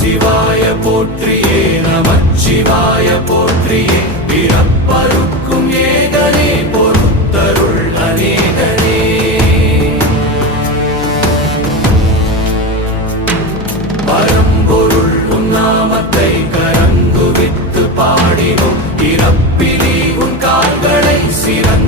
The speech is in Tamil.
சிவாய போற்றியே நமச்சிவாய போற்றியே. பிறப்பருக்கும் ஏகனே பொறுத்தருள் அநேகனே. பரம்பொருள் உன்னாமத்தை கரங்குவித்து பாடினோம். இறப்பிலே உன் கால்களை சிறந்த